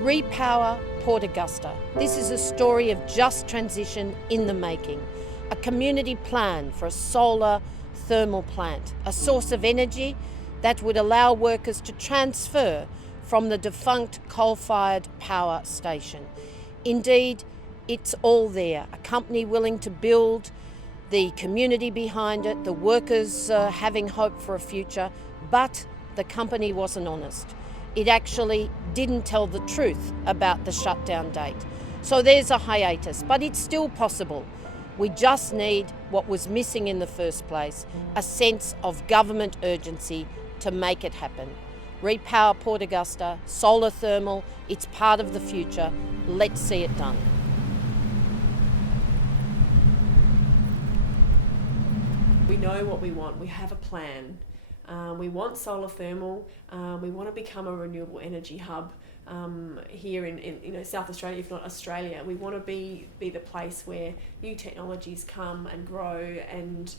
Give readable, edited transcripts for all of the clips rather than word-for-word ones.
Repower Port Augusta. This is a story of just transition in the making. A community plan for a solar thermal plant, a source of energy that would allow workers to transfer from the defunct coal-fired power station. Indeed, it's all there. A company willing to build, the community behind it, the workers having hope for a future, but the company wasn't honest. It actually didn't tell the truth about the shutdown date. So there's a hiatus, but it's still possible. We just need what was missing in the first place, a sense of government urgency to make it happen. Repower Port Augusta, solar thermal, it's part of the future. Let's see it done. We know what we want, we have a plan. We want solar thermal. We want to become a renewable energy hub here in South Australia, if not Australia. We want to be the place where new technologies come and grow, and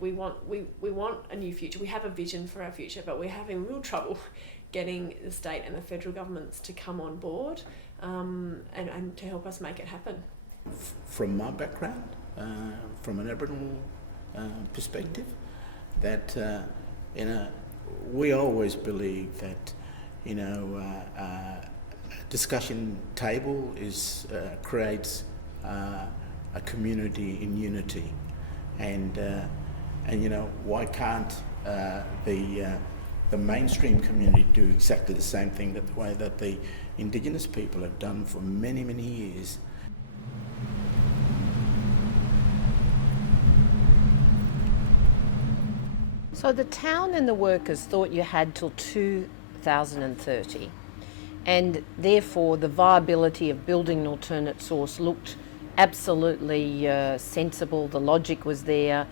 we want a new future. We have a vision for our future, but we're having real trouble getting the state and the federal governments to come on board and to help us make it happen. From my background, from an Aboriginal perspective, that we always believe that a discussion table creates a community in unity, and why can't the mainstream community do exactly the same thing the way that the Indigenous people have done for many years? So the town and the workers thought you had till 2030, and therefore the viability of building an alternate source looked absolutely sensible. The logic was there.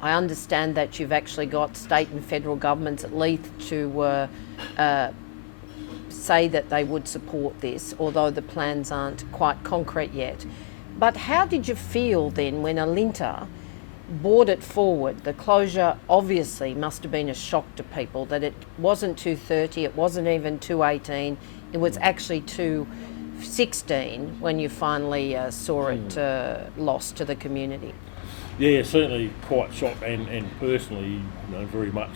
I understand that you've actually got state and federal governments at least to say that they would support this, although the plans aren't quite concrete yet. But how did you feel then when Alinta brought it forward? The closure obviously must have been a shock to people, that it wasn't 230, it wasn't even 218, it was actually 216 when you finally saw it lost to the community. Yeah, certainly quite shocked, and personally, very much,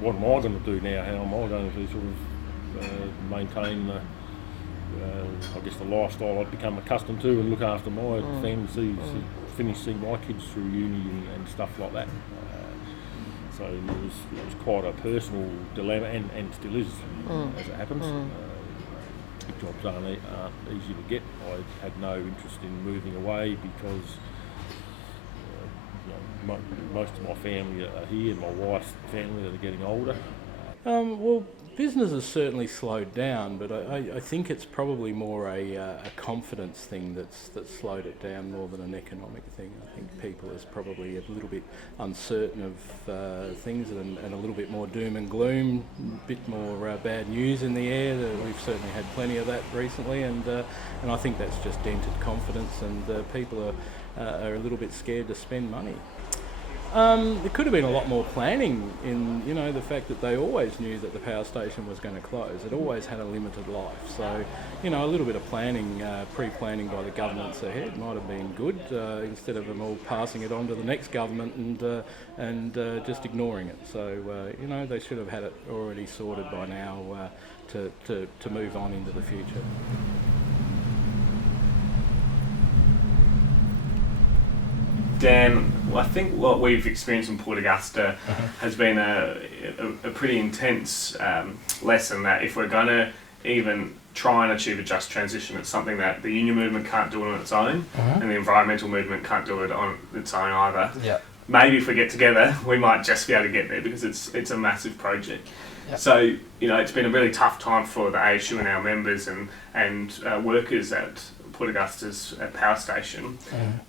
what am I going to do now? How am I going to sort of maintain the lifestyle I've become accustomed to and look after my family, see my kids through uni and stuff like that. So it was quite a personal dilemma, and still is, as it happens. Big jobs aren't easy to get. I had no interest in moving away because most of my family are here. My wife's family are getting older. Well, business has certainly slowed down, but I think it's probably more a confidence thing that's slowed it down more than an economic thing. I think people is probably a little bit uncertain of things and a little bit more doom and gloom, a bit more bad news in the air. We've certainly had plenty of that recently, and I think that's just dented confidence, and people are a little bit scared to spend money. There could have been a lot more planning in, the fact that they always knew that the power station was going to close. It always had a limited life. So, a little bit of planning, pre-planning by the governments ahead might have been good, instead of them all passing it on to the next government and just ignoring it. So, they should have had it already sorted by now to move on into the future. Dan, I think what we've experienced in Port Augusta has been a pretty intense lesson that if we're going to even try and achieve a just transition, it's something that the union movement can't do on its own, and the environmental movement can't do it on its own either. Yeah. Maybe if we get together, we might just be able to get there, because it's a massive project. Yep. So, you know, it's been a really tough time for the ASU and our members and workers at Port Augusta's power station.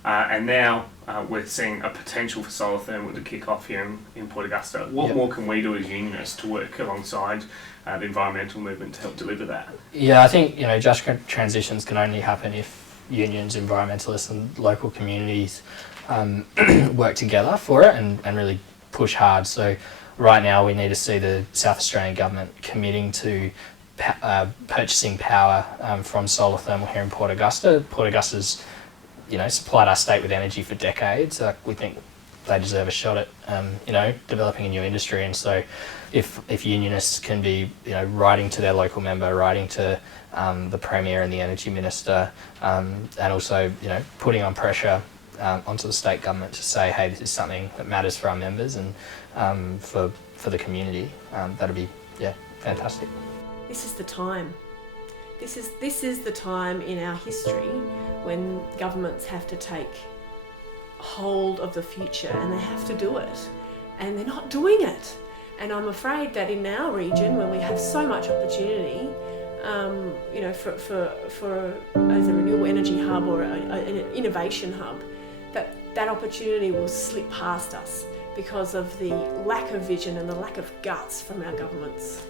And now we're seeing a potential for solar thermal to kick off here in Port Augusta. What Yep. more can we do as unionists to work alongside the environmental movement to help deliver that? Yeah, I think, you know, just transitions can only happen if unions, environmentalists and local communities work together for it and really push hard. So right now we need to see the South Australian government committing to purchasing power from solar thermal here in Port Augusta. Port Augusta's, you know, supplied our state with energy for decades. We think they deserve a shot at, you know, developing a new industry. And so if unionists can be, you know, writing to their local member, writing to the Premier and the Energy Minister, and also, you know, putting on pressure onto the state government to say, hey, this is something that matters for our members and for the community, that'd be, yeah, fantastic. This is the time. This is the time in our history when governments have to take hold of the future, and they have to do it, and they're not doing it. And I'm afraid that in our region, when we have so much opportunity, you know, for as a renewable energy hub or an innovation hub, that opportunity will slip past us because of the lack of vision and the lack of guts from our governments.